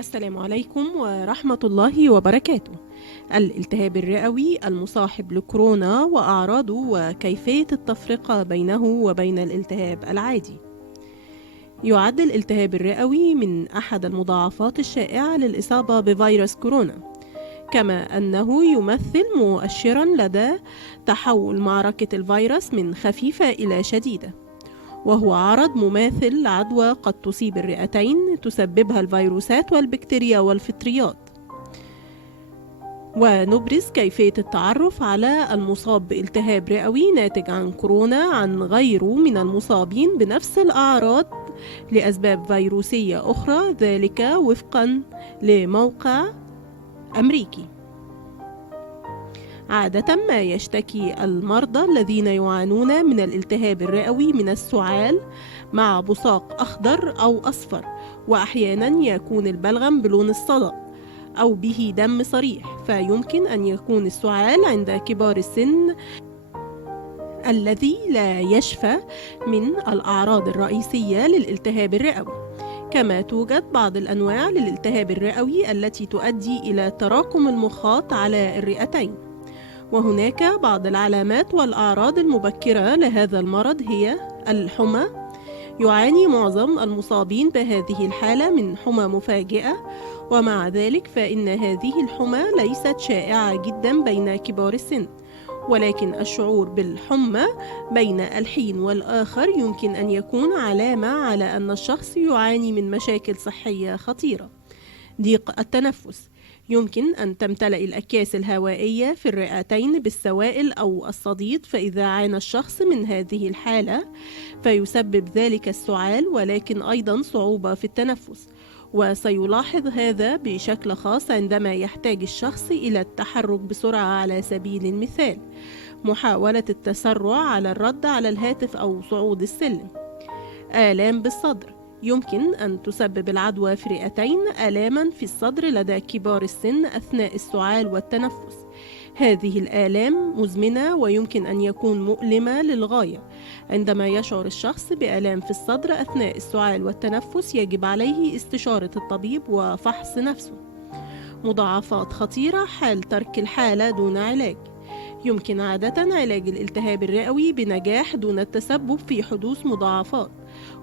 السلام عليكم ورحمة الله وبركاته. الالتهاب الرئوي المصاحب لكورونا وأعراضه وكيفية التفرقة بينه وبين الالتهاب العادي. يعد الالتهاب الرئوي من أحد المضاعفات الشائعة للإصابة بفيروس كورونا، كما أنه يمثل مؤشرا لدى تحول معركة الفيروس من خفيفة إلى شديدة، وهو عرض مماثل لعدوى قد تصيب الرئتين تسببها الفيروسات والبكتيريا والفطريات. ونبرز كيفية التعرف على المصاب بالتهاب رئوي ناتج عن كورونا عن غيره من المصابين بنفس الأعراض لأسباب فيروسية أخرى، ذلك وفقا لموقع أمريكي. عادة ما يشتكي المرضى الذين يعانون من الالتهاب الرئوي من السعال مع بصاق أخضر أو أصفر، وأحيانا يكون البلغم بلون الصدأ أو به دم صريح، فيمكن أن يكون السعال عند كبار السن الذي لا يشفى من الأعراض الرئيسية للالتهاب الرئوي. كما توجد بعض الأنواع للالتهاب الرئوي التي تؤدي إلى تراكم المخاط على الرئتين. وهناك بعض العلامات والأعراض المبكرة لهذا المرض هي الحمى. يعاني معظم المصابين بهذه الحالة من حمى مفاجئة، ومع ذلك فإن هذه الحمى ليست شائعة جدا بين كبار السن، ولكن الشعور بالحمى بين الحين والآخر يمكن أن يكون علامة على أن الشخص يعاني من مشاكل صحية خطيرة. ضيق التنفس، يمكن أن تمتلئ الأكياس الهوائية في الرئتين بالسوائل أو الصديد، فإذا عانى الشخص من هذه الحالة فيسبب ذلك السعال ولكن أيضا صعوبة في التنفس، وسيلاحظ هذا بشكل خاص عندما يحتاج الشخص إلى التحرك بسرعة. على سبيل المثال محاولة التسرع على الرد على الهاتف أو صعود السلم. آلام بالصدر، يمكن أن تسبب العدوى في الرئتين آلاما في الصدر لدى كبار السن أثناء السعال والتنفس. هذه الآلام مزمنة ويمكن أن يكون مؤلمة للغاية. عندما يشعر الشخص بآلام في الصدر أثناء السعال والتنفس يجب عليه استشارة الطبيب وفحص نفسه. مضاعفات خطيرة حال ترك الحالة دون علاج. يمكن عادة علاج الالتهاب الرئوي بنجاح دون التسبب في حدوث مضاعفات،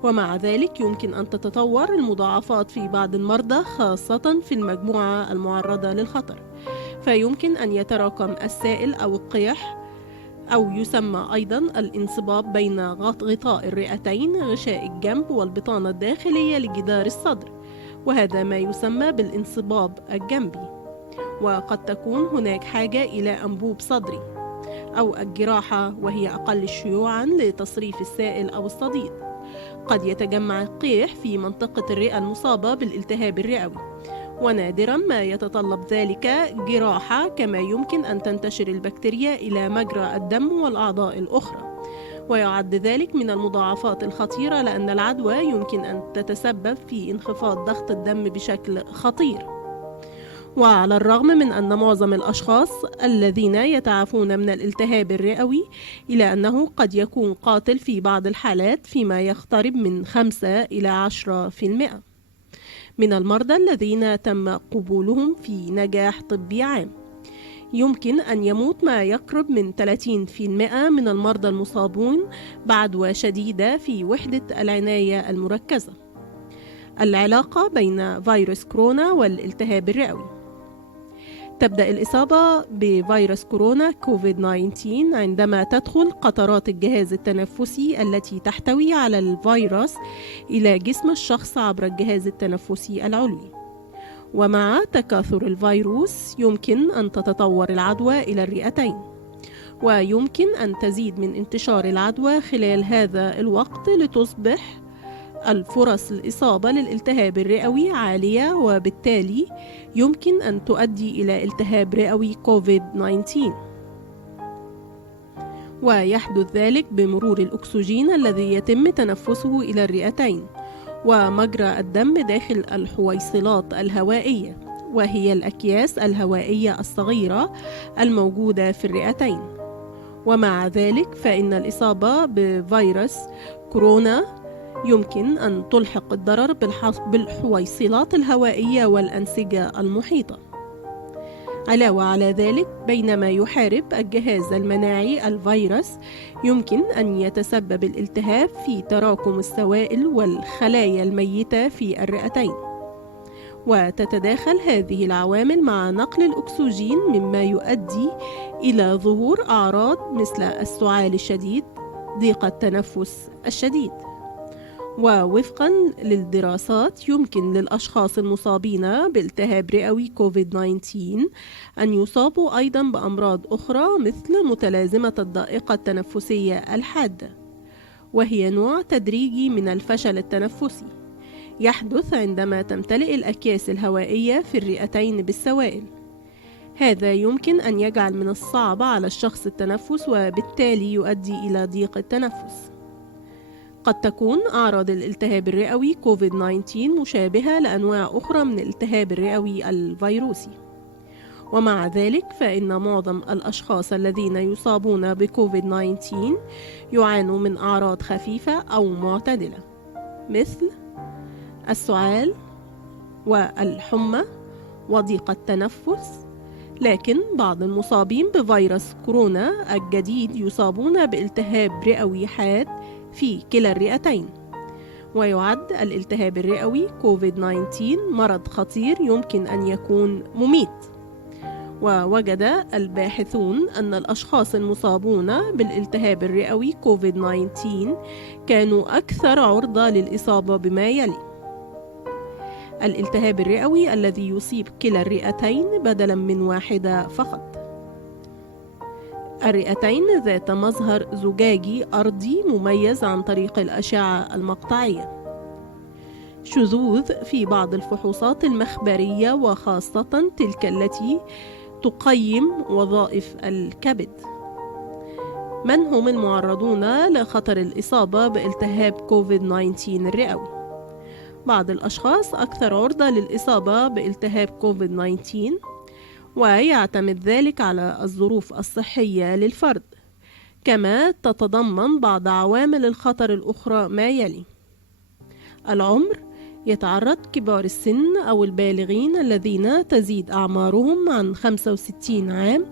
ومع ذلك يمكن أن تتطور المضاعفات في بعض المرضى خاصة في المجموعة المعرضة للخطر، فيمكن أن يتراكم السائل أو القيح، أو يسمى أيضا الانصباب بين غطاء الرئتين، غشاء الجنب والبطانة الداخلية لجدار الصدر، وهذا ما يسمى بالانصباب الجنبي. وقد تكون هناك حاجة إلى أنبوب صدري أو الجراحة، وهي أقل شيوعا لتصريف السائل أو الصديد. قد يتجمع القيح في منطقة الرئة المصابة بالالتهاب الرئوي، ونادرا ما يتطلب ذلك جراحة، كما يمكن أن تنتشر البكتيريا إلى مجرى الدم والأعضاء الأخرى. ويعد ذلك من المضاعفات الخطيرة لأن العدوى يمكن أن تتسبب في انخفاض ضغط الدم بشكل خطير. وعلى الرغم من أن معظم الأشخاص الذين يتعافون من الالتهاب الرئوي إلى أنه قد يكون قاتل في بعض الحالات، فيما يقترب من 5 إلى 10% من المرضى الذين تم قبولهم في نجاح طبي عام. يمكن أن يموت ما يقرب من 30% من المرضى المصابون بعدوى شديدة في وحدة العناية المركزة. العلاقة بين فيروس كورونا والالتهاب الرئوي. تبدأ الإصابة بفيروس كورونا كوفيد-19 عندما تدخل قطرات الجهاز التنفسي التي تحتوي على الفيروس إلى جسم الشخص عبر الجهاز التنفسي العلوي. ومع تكاثر الفيروس يمكن أن تتطور العدوى إلى الرئتين، ويمكن أن تزيد من انتشار العدوى خلال هذا الوقت لتصبح الفرص الإصابة للالتهاب الرئوي عالية، وبالتالي يمكن أن تؤدي إلى التهاب رئوي كوفيد-19. ويحدث ذلك بمرور الأكسجين الذي يتم تنفسه إلى الرئتين ومجرى الدم داخل الحويصلات الهوائية، وهي الأكياس الهوائية الصغيرة الموجودة في الرئتين. ومع ذلك فإن الإصابة بفيروس كورونا يمكن أن تلحق الضرر بالحويصلات الهوائية والأنسجة المحيطة. علاوة على ذلك، بينما يحارب الجهاز المناعي الفيروس، يمكن أن يتسبب الالتهاب في تراكم السوائل والخلايا الميتة في الرئتين، وتتداخل هذه العوامل مع نقل الأكسجين، مما يؤدي إلى ظهور أعراض مثل السعال الشديد، ضيق التنفس الشديد. ووفقا للدراسات، يمكن للأشخاص المصابين بالتهاب رئوي كوفيد-19 أن يصابوا أيضا بأمراض أخرى مثل متلازمة الضائقة التنفسية الحادة، وهي نوع تدريجي من الفشل التنفسي يحدث عندما تمتلئ الأكياس الهوائية في الرئتين بالسوائل. هذا يمكن أن يجعل من الصعب على الشخص التنفس، وبالتالي يؤدي إلى ضيق التنفس. قد تكون أعراض الالتهاب الرئوي كوفيد-19 مشابهة لأنواع أخرى من الالتهاب الرئوي الفيروسي، ومع ذلك فإن معظم الأشخاص الذين يصابون بكوفيد-19 يعانوا من أعراض خفيفة أو معتدلة مثل السعال والحمى وضيق التنفس، لكن بعض المصابين بفيروس كورونا الجديد يصابون بالتهاب رئوي حاد في كلا الرئتين. ويعد الالتهاب الرئوي كوفيد-19 مرض خطير يمكن أن يكون مميت، ووجد الباحثون أن الأشخاص المصابون بالالتهاب الرئوي كوفيد-19 كانوا أكثر عرضة للإصابة بما يلي: الالتهاب الرئوي الذي يصيب كلا الرئتين بدلا من واحدة فقط، الرئتين ذات مظهر زجاجي أرضي مميز عن طريق الأشعة المقطعية، شذوذ في بعض الفحوصات المخبرية وخاصة تلك التي تقيم وظائف الكبد. من هم المعرضون لخطر الإصابة بالتهاب كوفيد-19 الرئوي؟ بعض الأشخاص أكثر عرضة للإصابة بالتهاب كوفيد-19، ويعتمد ذلك على الظروف الصحية للفرد، كما تتضمن بعض عوامل الخطر الأخرى ما يلي: العمر، يتعرض كبار السن أو البالغين الذين تزيد أعمارهم عن 65 عام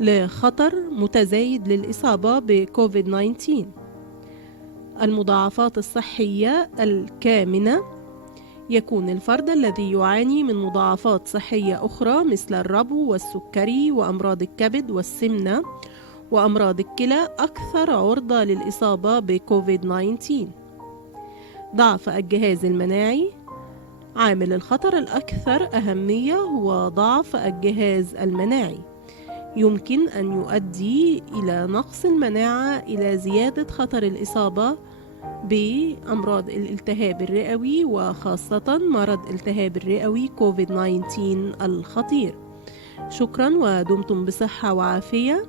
لخطر متزايد للإصابة بكوفيد-19. المضاعفات الصحية الكامنة، يكون الفرد الذي يعاني من مضاعفات صحية أخرى مثل الربو والسكري وأمراض الكبد والسمنة وأمراض الكلى أكثر عرضة للإصابة بكوفيد-19. ضعف الجهاز المناعي، عامل الخطر الأكثر أهمية هو ضعف الجهاز المناعي، يمكن أن يؤدي إلى نقص المناعة إلى زيادة خطر الإصابة بأمراض الالتهاب الرئوي، وخاصة مرض التهاب الرئوي كوفيد-19 الخطير. شكرا ودمتم بصحة وعافية.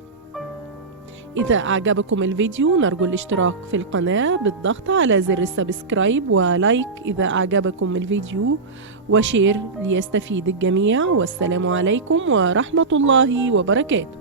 إذا أعجبكم الفيديو نرجو الاشتراك في القناة بالضغط على زر السبسكرايب ولايك إذا أعجبكم الفيديو، وشير ليستفيد الجميع. والسلام عليكم ورحمة الله وبركاته.